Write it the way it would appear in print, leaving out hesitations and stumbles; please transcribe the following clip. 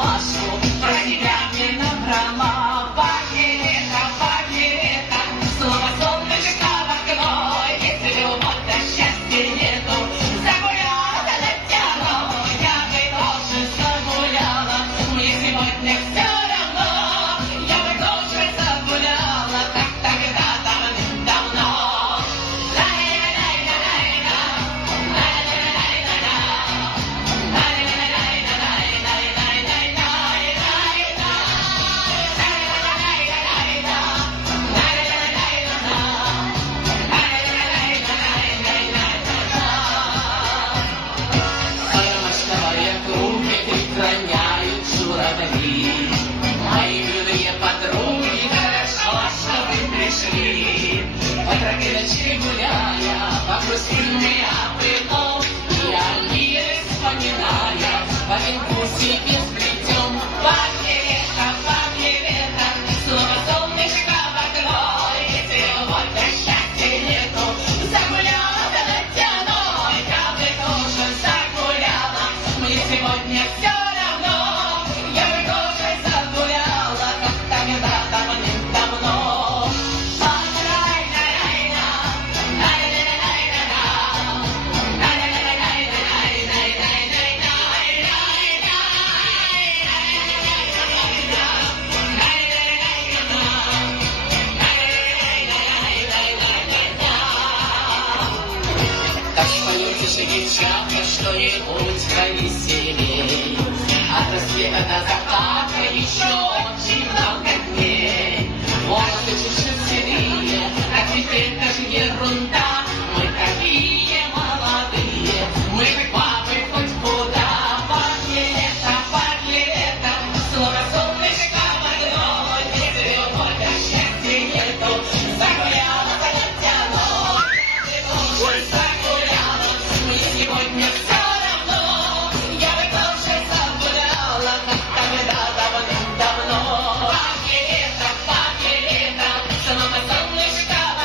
ромашку, про тебя мне набрала пакета, пакета. Слово солнышко в окно, если любовь, то счастья нету. Загуляла Татьяна, я бы тоже загуляла. Мне сегодня все равно, я бы тоже загуляла. Так тогда давным-давно. Предохраняют журавли. Мои милые подруги, хорошо, что вы пришли. По тропиночке гуляя, по грустинной обрывом, и о мире вспоминая, по венку себе сплетем. Папирета, папирета, слово солнышко в окно, если любовь, то счастья нету. Загуляла Татьяна, я бы тоже загуляла. Мне сегодня все равно, я бы тоже загуляла, как тогда давным-давно. Так споете же, девчата, что-нибудь повеселей. От рассвета до заката еще очень много дней. Волосы чуть-чуть седые, а теперь даже ерунда.